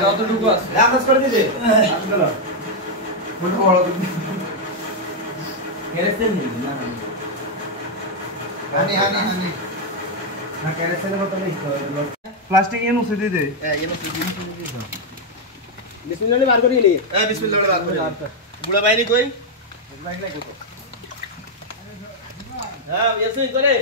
যতটুকু আছে রাখাস করে দিতে চলো বড় বড় কেরেসেন নেই না হানি হানি হানি না কেরেসেনের মত নেই প্লাস্টিক এনে মুছে দিতে এনে মুছে দিতে বিসমিল্লাহ নে বার করি নি বিসমিল্লাহ বার করি বুড়া বাইনি কই বাইনি কই হ্যাঁ এসে করে